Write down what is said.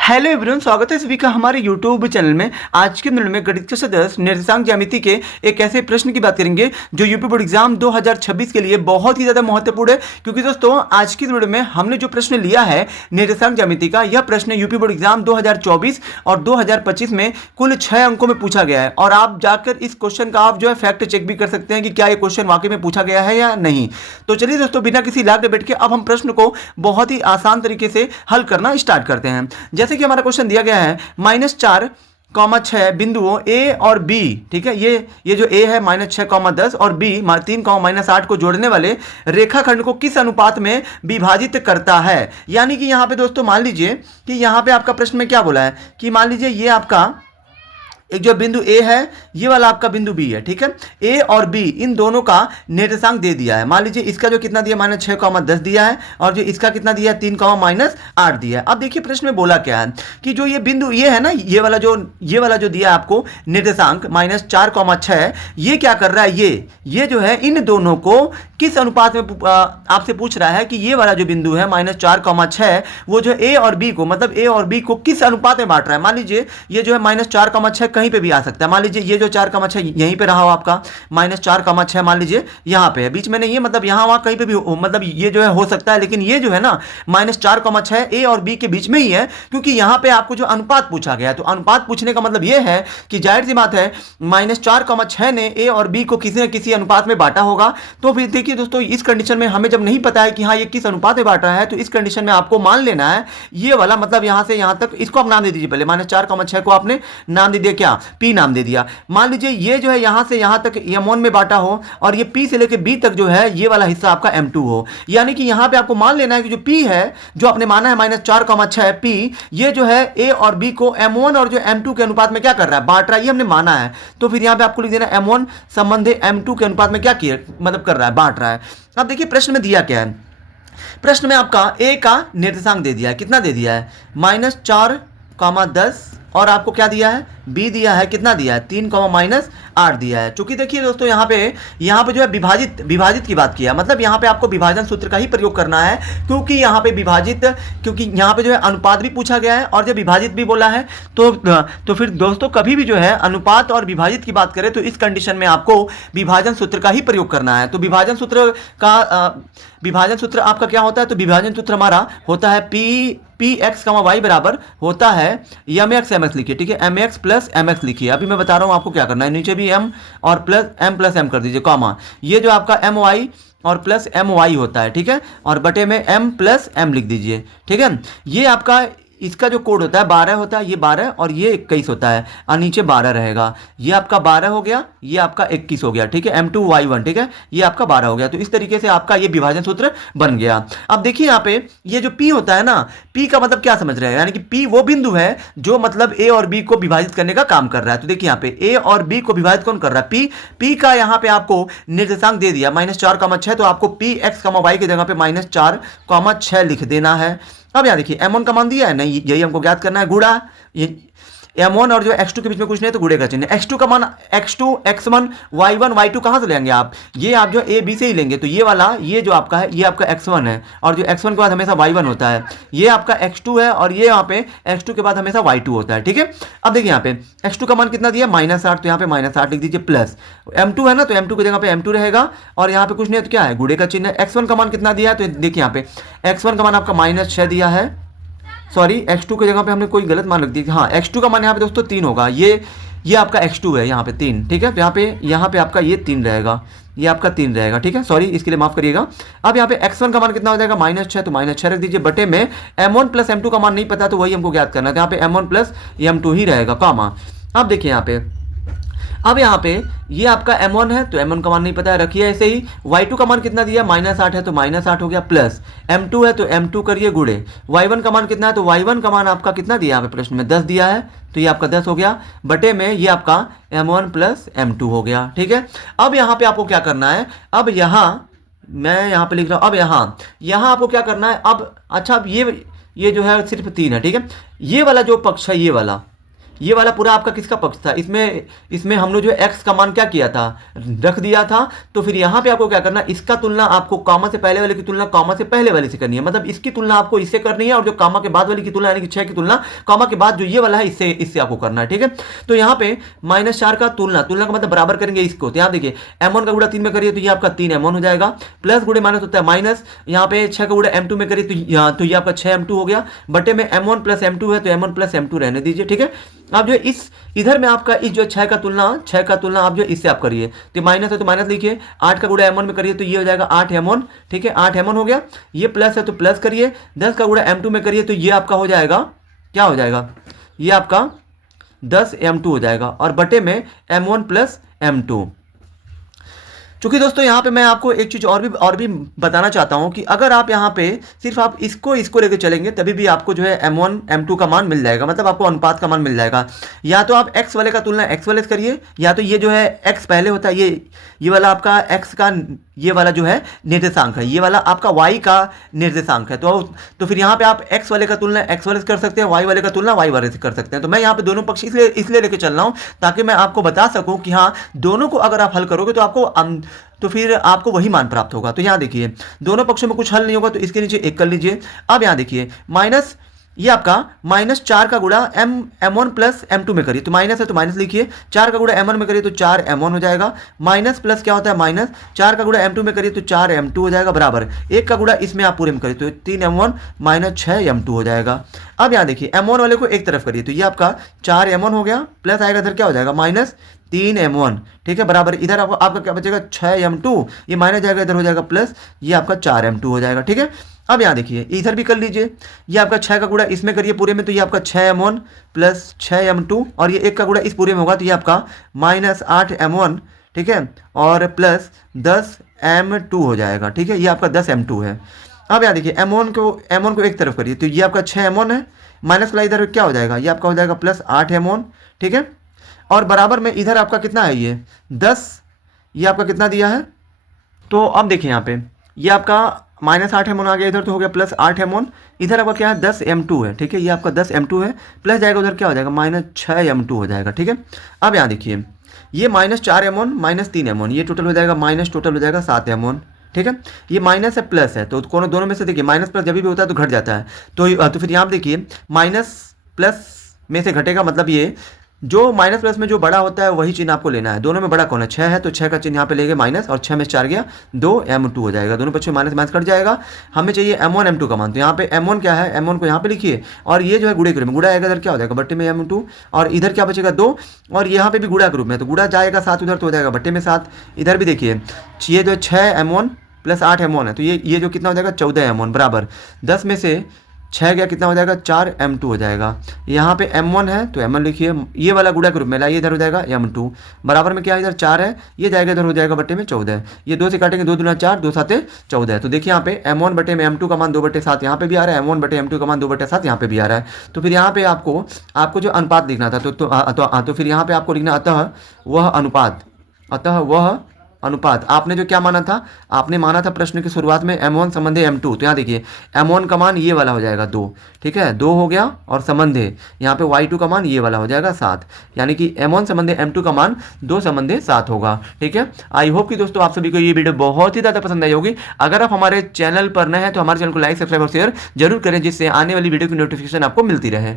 Hello everyone, स्वागत है सभी का हमारे यूट्यूब चैनल में। आज के वीडियो में गणित के सदस्य निर्देशांक ज्यामिति के एक ऐसे प्रश्न की बात करेंगे जो यूपी बोर्ड एग्जाम 2026 के लिए बहुत ही ज़्यादा महत्वपूर्ण है। क्योंकि दोस्तों आज की वीडियो में हमने जो प्रश्न लिया है निर्देशांक ज्यामिति का, यह प्रश्न यूपी बोर्ड एग्जाम 2024 और 2025 में कुल 6 अंकों में पूछा गया है। और आप जाकर इस क्वेश्चन का आप जो है फैक्ट चेक भी कर सकते हैं कि क्या ये क्वेश्चन वाकई में पूछा गया है या नहीं। तो चलिए दोस्तों, बिना किसी लाग बैठ के अब हम प्रश्न को बहुत ही आसान तरीके से हल करना स्टार्ट करते हैं। जैसे कि हमारा क्वेश्चन दिया गया है -4,6 बिंदुओं ए और बी, ठीक है। ये जो ए है -6,10 और बी 3,-8 को जोड़ने वाले रेखाखंड को किस अनुपात में विभाजित करता है। यानी कि यहां पे दोस्तों मान लीजिए कि यहां पे आपका प्रश्न में क्या बोला है कि मान लीजिए ये आपका एक जो बिंदु ए है, ये वाला आपका बिंदु बी है, ठीक है। ए और बी इन दोनों का निर्देशांक दे दिया है। मान लीजिए इसका जो कितना दिया -6,10 दिया है और जो इसका कितना दिया है 3,-8 दिया है। अब देखिए प्रश्न में बोला क्या है कि जो ये बिंदु ये है ना, ये वाला जो दिया है आपको निर्देशांक -4,6, ये क्या कर रहा है, ये जो है इन दोनों को किस अनुपात में आपसे पूछ रहा है कि ये वाला जो बिंदु है -4,6 वो जो ए और बी को, मतलब ए और बी को किस अनुपात में बांट रहा है। मान लीजिए ये जो है -4,6 कहीं पे भी आ सकता है। मान लीजिए ये जो 4,6 यहीं पे रहा हो आपका, -4,6 मान लीजिए यहाँ पे है, बीच में नहीं है, मतलब यहाँ वहाँ कहीं पे भी हो, मतलब ये जो है हो सकता है। लेकिन ये जो है ना -4,6 ए और बी के बीच में ही है, क्योंकि यहाँ पे आपको जो अनुपात पूछा गया है। तो अनुपात पूछने का मतलब ये है कि जाहिर सी बात है -4,6 ने ए और बी को किसी न किसी अनुपात में बांटा होगा। तो फिर देखिए दोस्तों, इस कंडीशन में हमें जब नहीं पता है कि हाँ ये किस अनुपात में बांट रहा है, तो इस कंडीशन में आपको मान लेना है ये वाला, मतलब यहाँ से यहाँ तक इसको आप नाम दे दीजिए। पहले -4,6 को आपने नाम दे दिया, क्या P नाम दे दिया। मान लीजिए ये जो है यहाँ से यहाँ तक M1 में बांटा हो और ये P से लेके B तक जो है ये वाला हिस्सा आपका M2 हो। यानी कि यहाँ पे आपको मान लेना है कि जो P है, जो आपने माना है -4,6 P, ये जो है A और B को M1 और जो M2 के अनुपात में क्या कर रहा है, बांट रहा है, ये हमने माना है। तो फिर यहाँ पे आपको लिख देना M1 संबंधी M2 के अनुपात में क्या किया, मतलब कर रहा है, बांट रहा है। अब देखिए प्रश्न में दिया क्या है। प्रश्न में आपका A का निर्देशांक दे दिया है, कितना दे दिया है -4,10 और आपको क्या दिया है, बी दिया है, कितना दिया है 3,-8 दिया है। चूंकि देखिए दोस्तों यहाँ पे जो है विभाजित की बात किया, मतलब यहाँ पे आपको विभाजन सूत्र का ही प्रयोग करना है। क्योंकि यहाँ पे जो है अनुपात भी पूछा गया है और जब विभाजित भी बोला है, तो फिर दोस्तों कभी भी जो है अनुपात और विभाजित की बात करें तो इस कंडीशन में आपको विभाजन सूत्र का ही प्रयोग करना है। तो विभाजन सूत्र आपका क्या होता है, तो विभाजन सूत्र हमारा होता है पी एक्स वाई बराबर होता है mx mx लिखिए, ठीक है, mx प्लस mx लिखिए। अभी मैं बता रहा हूँ आपको क्या करना है, नीचे भी m और प्लस m कर दीजिए, कॉमा, ये जो आपका my और प्लस my होता है, ठीक है, और बटे में m प्लस m लिख दीजिए, ठीक है। ये आपका इसका जो कोड होता है 12 होता है, ये 12 और ये 21 होता है, और नीचे 12 रहेगा। ये आपका 12 हो गया, ये आपका 21 हो गया, ठीक है, M2Y1, ठीक है, ये आपका 12 हो गया। तो इस तरीके से आपका ये विभाजन सूत्र बन गया। अब देखिए यहाँ पे ये जो P होता है ना, P का मतलब क्या समझ रहे हैं, यानी कि P वो बिंदु है जो मतलब A और B को विभाजित करने का काम कर रहा है। तो देखिए यहाँ पे A और B को विभाजित कौन कर रहा है, P का यहाँ पे आपको निर्देशांक दे दिया -4,6, तो आपको Px, y की जगह पे -4,6 लिख देना है। अब यहाँ देखिए M1 का मान दिया है, नहीं, यही हमको ज्ञात करना है, गुणा M1 और जो X2 के बीच में कुछ नहीं तो गुणे का चिन्ह। X2 का मान X2, X1, Y1, Y2 कहाँ से लेंगे आप, ये आप जो A B से ही लेंगे। तो ये वाला, ये जो आपका है, ये आपका X1 है, और जो X1 के बाद हमेशा Y1 होता है, ये आपका X2 है, और ये यहाँ पे X2 के बाद हमेशा Y2 होता है, ठीक है। अब देखिए यहाँ पे X2 का मान कितना दिया -8, तो यहाँ पे -8 लिख दीजिए, प्लस M2 है ना, तो M2 की जगह पे M2 रहेगा, और यहाँ पे कुछ नहीं है तो क्या है, गुणे का चिन्ह। X1 का मान कितना दिया है, तो देखिए यहाँ पे X1 का मान आपका -6 दिया है, सॉरी X2 की जगह पे हमने कोई गलत मान रख दी। हाँ, X2 का मान यहाँ पे दोस्तों 3 होगा, ये आपका X2 है, यहाँ पे 3, ठीक है। यहाँ पे आपका ये 3 रहेगा, ये आपका 3 रहेगा, ठीक है, सॉरी इसके लिए माफ करिएगा। अब यहाँ पे X1 का मान कितना हो जाएगा -6, तो -6 रख दीजिए, बटे में M1 प्लस M2 का मान नहीं पता, तो वही हमको ज्ञात करना है। तो यहाँ पे M1 प्लस M2 ही रहेगा, कॉमा। अब देखिए यहाँ पे ये आपका M1 है, तो M1 का मान नहीं पता है, रखिए ऐसे ही। Y2 का मान कितना दिया -8 है, तो -8 हो गया, प्लस M2 है तो M2 करिए गुणे। Y1 का मान कितना है, तो Y1 का मान आपका कितना दिया यहाँ पे प्रश्न में 10 दिया है, तो ये आपका 10 हो गया, बटे में ये आपका M1 प्लस M2 हो गया, ठीक है। अब यहाँ पे आपको क्या करना है, अब मैं यहाँ पे लिख रहा हूँ, अब यहाँ आपको क्या करना है। अब अच्छा, अब ये जो है सिर्फ 3 है, ठीक है। ये वाला जो पक्ष है, ये वाला पूरा आपका किसका पक्ष था, इसमें इसमें हमने जो x का मान क्या किया था, रख दिया था। तो फिर यहाँ पे आपको क्या करना, इसका तुलना आपको कामा से पहले वाले की तुलना कामा से पहले वाले से करनी है, मतलब इसकी तुलना आपको इससे करनी है, और जो कामा के बाद वाली की तुलना यानी कि 6 की तुलना कामा के बाद जो ये वाला है इससे आपको करना है, ठीक है। तो यहाँ पे -4 का तुलना का मतलब बराबर करेंगे इसको। तो यहाँ देखिए m1 का गुणा 3 में करिए तो ये आपका 3 m1 हो जाएगा, प्लस गुणे माइनस होता है माइनस, यहाँ पे 6 का गुणा m2 में करिए तो ये आपका 6 m2 हो गया, बटे में m1 प्लस m2 है तो m1 प्लस m2 रहने दीजिए, ठीक है। अब जो इस इधर में आपका इस जो 6 का तुलना आप जो इससे आप करिए, तो माइनस है तो माइनस लिखिए, 8 का गुणा m1 में करिए तो ये हो जाएगा 8 m1, ठीक है, 8 m1 हो गया। ये प्लस है तो प्लस करिए, 10 का गुणा m2 में करिए तो ये आपका हो जाएगा, क्या हो जाएगा, ये आपका 10 m2 हो जाएगा, और बटे में m1 प्लस m2। चूंकि दोस्तों यहाँ पे मैं आपको एक चीज़ और भी बताना चाहता हूँ कि अगर आप यहाँ पे सिर्फ आप इसको लेके चलेंगे तभी भी आपको जो है m1 m2 का मान मिल जाएगा, मतलब आपको अनुपात का मान मिल जाएगा। या तो आप x वाले का तुलना x वाले से करिए, या तो ये जो है x पहले होता है, ये वाला आपका x का ये वाला जो है निर्देशांक है, ये वाला आपका y का निर्देशांक है। तो फिर यहाँ पे आप x वाले का तुलना x वाले से कर सकते हैं, y वाले का तुलना y वाले से कर सकते हैं। तो मैं यहाँ पे दोनों पक्ष इसलिए लेके चल रहा हूँ ताकि मैं आपको बता सकूँ कि हाँ दोनों को अगर आप हल करोगे तो फिर आपको वही मान प्राप्त होगा। तो यहाँ देखिए दोनों पक्षों में कुछ हल नहीं होगा तो इसके नीचे 1 कर लीजिए। अब यहाँ देखिए माइनस, ये आपका -4 का गुणा m1 प्लस m2 में करिए, तो माइनस है तो माइनस लिखिए, 4 का गुणा m1 में करिए तो 4 m1 हो जाएगा, माइनस प्लस क्या होता है माइनस, 4 का गुणा m2 में करिए तो 4 m2 हो जाएगा, बराबर 1 का गुणा इसमें आप पूरे में करिए तो 3 m1 माइनस 6 m2 हो जाएगा। अब यहाँ देखिए m1 वाले को एक तरफ करिए तो ये आपका 4 m1 हो गया, प्लस आएगा इधर क्या हो जाएगा माइनस 3 m1, ठीक है, बराबर इधर आपका क्या बचेगा 6 m2, ये माइनस जाएगा इधर हो जाएगा प्लस, ये आपका 4 m2 हो जाएगा, ठीक है। अब यहाँ देखिए इधर भी कर लीजिए, ये आपका 6 का गुणा इसमें करिए पूरे में तो ये आपका 6 m1 प्लस 6 m2, और ये 1 का गुणा इस पूरे में होगा तो ये आपका -8 m1, ठीक है, और प्लस 10 m2 हो जाएगा, ठीक है, ये आपका 10 m2 है। अब यहाँ देखिए m1 को एक तरफ करिए तो ये आपका 6 m1 है, माइनस वाला इधर क्या हो जाएगा, ये आपका हो जाएगा प्लस 8 m1, ठीक है, और बराबर में इधर आपका कितना है ये 10, ये आपका कितना दिया है। तो अब देखिए यहाँ पे ये आपका -8 m1 आ गया इधर तो हो गया प्लस 8 m1, इधर आपका क्या है 10 m2 है, ठीक है, ये आपका 10 m2 है, प्लस जाएगा उधर क्या हो जाएगा -6 m2 हो जाएगा, ठीक है। अब यहाँ देखिए ये -4 m1 -3 m1, ये टोटल हो जाएगा टोटल हो जाएगा 7 m1, ठीक है। ये माइनस है प्लस है तो दोनों में से देखिए माइनस प्लस जब भी होता है तो घट जाता है, तो फिर यहाँ पे देखिए माइनस प्लस में से घटेगा, मतलब ये जो माइनस प्लस में जो बड़ा होता है वही चिन्ह आपको लेना है। दोनों में बड़ा कौन है 6 है तो 6 का चिन्ह यहाँ पे लेंगे माइनस, और 6 में 4 गया 2 m2 हो जाएगा, दोनों पक्षों माइनस माइनस कट जाएगा। हमें चाहिए m1 m2 का मान, तो यहाँ पे m1 क्या है, m1 को यहाँ पे लिखिए, और ये जो है गुणे के रूप में, गुड़ा आएगा इधर क्या हो जाएगा बट्टे में m2, और इधर क्या बचेगा 2, और यहाँ पे भी गुड़ा के रूप में, तो गुड़ा जाएगा 7 उधर तो हो जाएगा बट्टे में 7, इधर भी देखिए ये जो 6 m1 प्लस 8 m1 है तो ये जो कितना हो जाएगा 14 m1 बराबर 10 में से 6 गया कितना हो जाएगा 4 m2 हो जाएगा। यहाँ पे m1 है तो m1 लिखिए, ये वाला गुणा के रूप में लाइए इधर हो जाएगा m2, बराबर में क्या इधर 4 है, ये जाएगा इधर हो जाएगा बट्टे में 14, ये 2 से काटेंगे 2 दूना 4 2 7 14 है। तो देखिए यहाँ पे m1 बटे में m2 का मान 2/7 यहाँ पे भी आ रहा है, m1 बटे m2 का मान 2/7 यहाँ पे भी आ रहा है। तो फिर यहाँ पे आपको जो अनुपात लिखना था तो फिर यहाँ पे आपको लिखना अतः वह अनुपात आपने जो क्या माना था, आपने माना था प्रश्न की शुरुआत में m1 संबंधे m2, तो यहाँ देखिए m1 का मान ये वाला हो जाएगा 2, ठीक है, 2 हो गया, और संबंधे यहाँ पे y2 का मान ये वाला हो जाएगा 7, यानी कि m1 संबंधे m2 का मान 2 संबंधे 7 होगा, ठीक है। आई होप कि दोस्तों आप सभी को ये वीडियो बहुत ही ज़्यादा पसंद आई होगी। अगर आप हमारे चैनल पर नए हैं तो हमारे चैनल को लाइक सब्सक्राइब और शेयर जरूर करें, जिससे आने वाली वीडियो की नोटिफिकेशन आपको मिलती रहे।